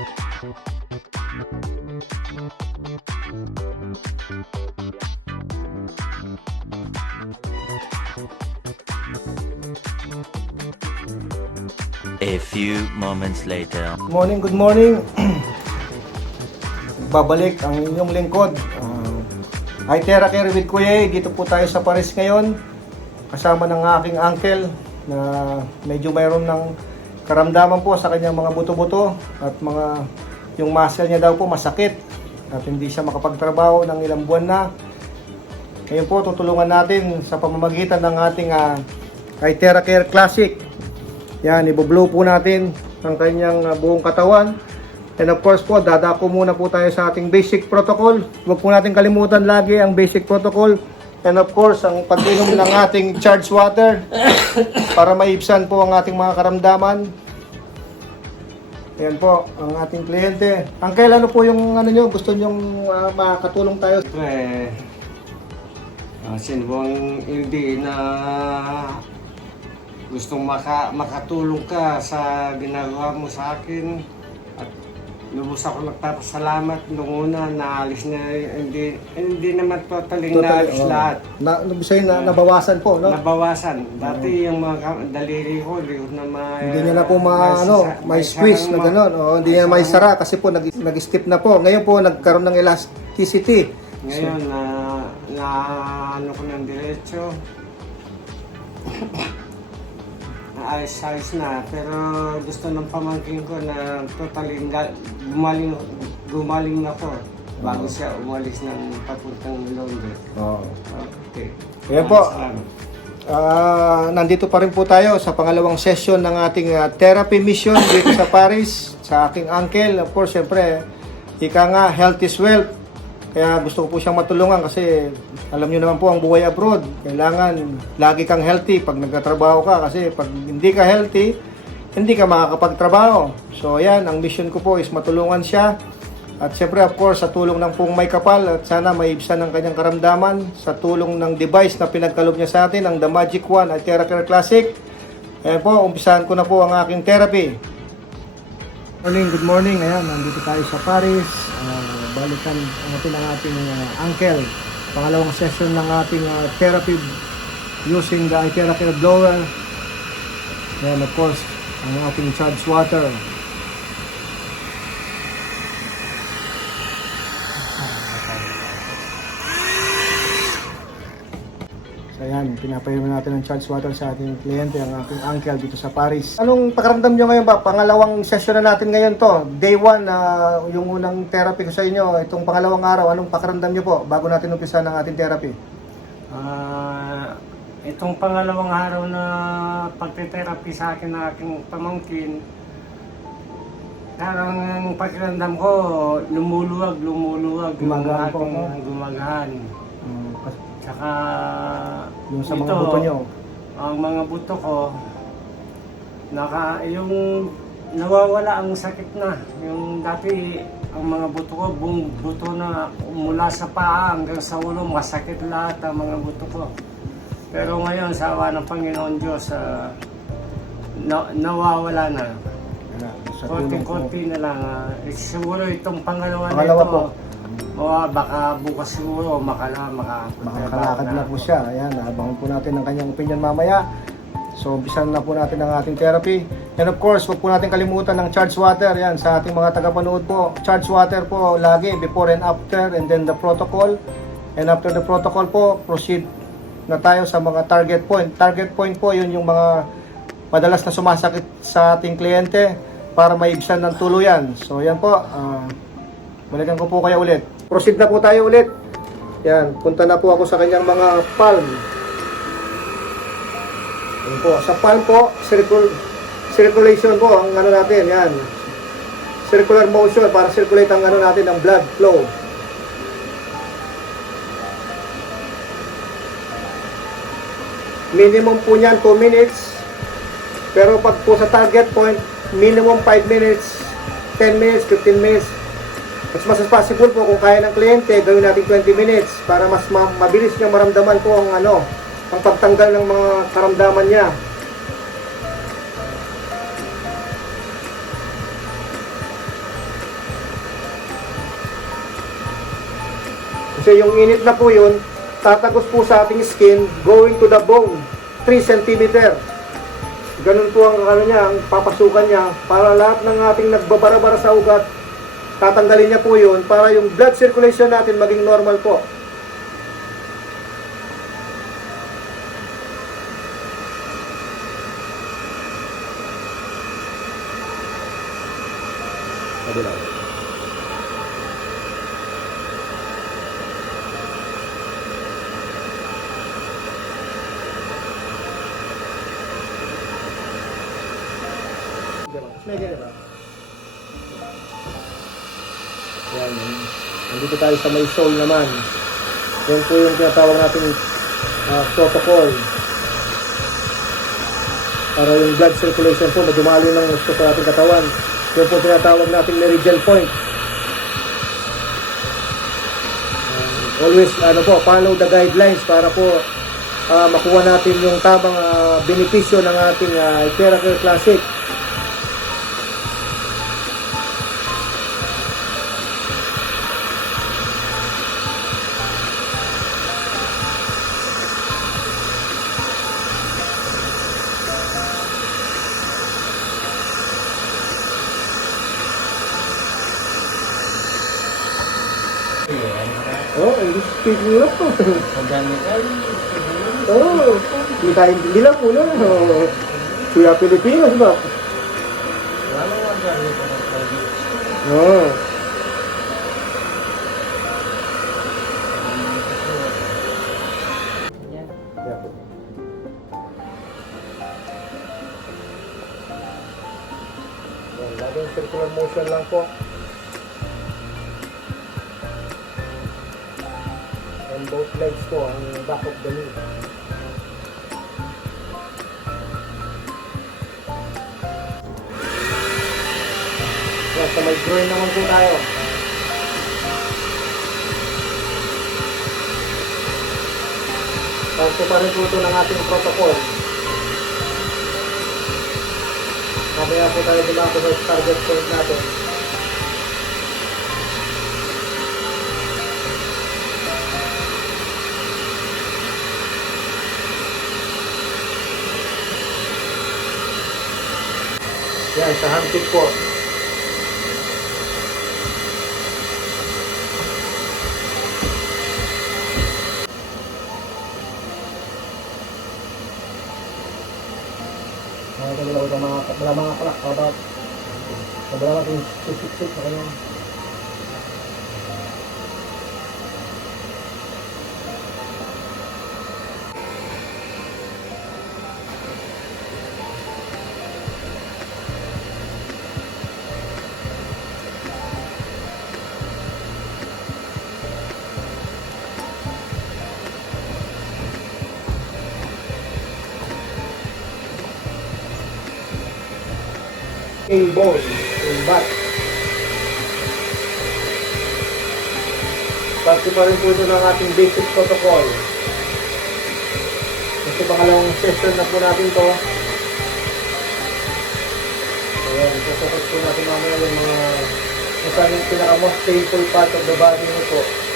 A few moments later. Good morning. Babalik ang inyong lingkod. Itera Care with Kuya. Dito po tayo sa Paris ngayon. Kasama ng aking uncle na medyo mayroon ng karamdaman po sa kanyang mga buto-buto at yung muscle niya daw po masakit at hindi siya makapagtrabaho ng ilang buwan na. Ngayon po tutulungan natin sa pamamagitan ng ating Itera Care Classic. Yan, i-blow po natin ang kanyang buong katawan. And of course po, dadako muna po tayo sa ating basic protocol. Huwag po natin kalimutan lagi ang basic protocol. And of course, ang pag-inom ng ating charged water para maibsan po ang ating mga karamdaman. Yan po, ang ating kliyente. Uncle, ano po yung nyo? Gusto nyo makatulong tayo? Sinbong hindi na gustong makatulong ka sa ginagawa mo sa akin at lubos ako nagpapasalamat nung una naalis na hindi naman totally naalis lahat. Nabawasan po, no? Nabawasan. Dati yung mga daliri ko, hindi ko na hindi niya na po may squeeze na gano'n. Hindi niya may sara kasi po nag-step na po. Ngayon po nagkaroon ng elasticity. Ngayon na ano ko ng diretso. Ayos na, pero gusto ng pamangkin ko na totally gumaling ako bago siya umalis ng papuntang London. Okay. Kaya po, nandito pa rin po tayo sa pangalawang session ng ating therapy mission dito sa Paris sa aking uncle. Of course, syempre, ika nga, health is wealth. Kaya gusto ko po siyang matulungan kasi alam niyo naman po ang buhay abroad. Kailangan lagi kang healthy pag nagtatrabaho ka kasi pag hindi ka healthy, hindi ka makakapagtrabaho. So ayan, ang mission ko po is matulungan siya. At siyempre of course sa tulong ng Pong May Kapal at sana maibsan ang kanyang karamdaman sa tulong ng device na pinagkalob niya sa atin, ang The Magic One Itera Care Classic. Ayan po, umpisahan ko na po ang aking therapy. Good morning. Ayan, nandito tayo sa Paris. Balikan natin ang ating uncle. Pangalawang session ng ating therapy using the Itera Care blower. And of course, ang ating charged water. So ayan, pinapainom natin ng charged water sa ating kliyente, ang ating uncle dito sa Paris. Anong pakiramdam nyo ngayon ba? Pangalawang session na natin ngayon to. Day 1, yung unang therapy ko sa inyo. Itong pangalawang araw, anong pakiramdam nyo po bago natin umpisa ng ating therapy? Itong pangalawang araw na pagte-therapy sa akin ng aking pamangkin, parang ang pakiramdam ko, lumuluwag. Gumagahan po, no? Gumagahan. Tsaka Yung sa mga buto nyo? Ang mga buto ko, yung nawawala ang sakit na. Yung dati, ang mga buto ko, buong buto na mula sa paa hanggang sa ulo, masakit lahat ang mga buto ko. Pero ngayon, sa awa ng Panginoon Diyos, nawawala na. Konti-konti na lang. Siguro itong pangalawa na ito. Po. Baka bukas siguro Makakalakad na po siya. Ayan, abangan po natin ang kanyang opinion mamaya. So, umpisan na po natin ang ating therapy. And of course, huwag po natin kalimutan ng charged water. Ayan, sa ating mga tagapanood po. Charged water po lagi, before and after, and then the protocol. And after the protocol po, proceed na tayo sa mga target point. Target point po, yun yung mga madalas na sumasakit sa ating kliyente para maibsan ng tuluyan. So, yan po. Balikan ko po kayo ulit. Proceed na po tayo ulit. Yan, punta na po ako sa kanyang mga palm. Yan po, sa palm po, circulation po ang ano natin, yan. Circular motion para circulate ang ano natin, ang blood flow. Minimum po niyan 2 minutes. Pero pag po sa target point, minimum 5 minutes, 10 minutes, 15 minutes. As much as possible po, kung kaya ng kliyente, gawin natin 20 minutes para mas mabilis niyang maramdaman po ang ang pagtanggal ng mga karamdaman niya. Kasi yung init na po yun, tatagos po sa ating skin, going to the bone, 3 cm. Ganun po ang ano niya, ang papasukan niya, para lahat ng ating nagbabara-bara sa ugat, tatanggalin niya po yun, para yung blood circulation natin maging normal po. Kabila. Yan. Nandito tayo sa may soul naman. Yan po yung tinatawag natin protocol. Para yung blood circulation po, madumalo ng gusto sa ating katawan. Yan po tinatawag natin meridian point. Always follow the guidelines para po makuha natin yung tamang benepisyo ng ating Theracare Classic. Oh, speaking up po. Oh, hindi tayo hindi lang muna. Kuya Pilipinas ba? Oh. Yeah. Laging circular motion lang po. And both legs po, ang back of the knee. Yan, sa may groin naman po tayo. Parte pa rin po ito ng ating protocol. Mamaya po tayo dumako sa target point natin. Yan, sa handpick po. Mga kalak, about wala natin sisik-sik sa kanya. In bone, in back. Parte pa rin po ito ng ating basic protocol. Kasi pangalawang session na po natin to. Ayan, ito po natin mamaya yung mga pinaka most painful part of the body nyo po.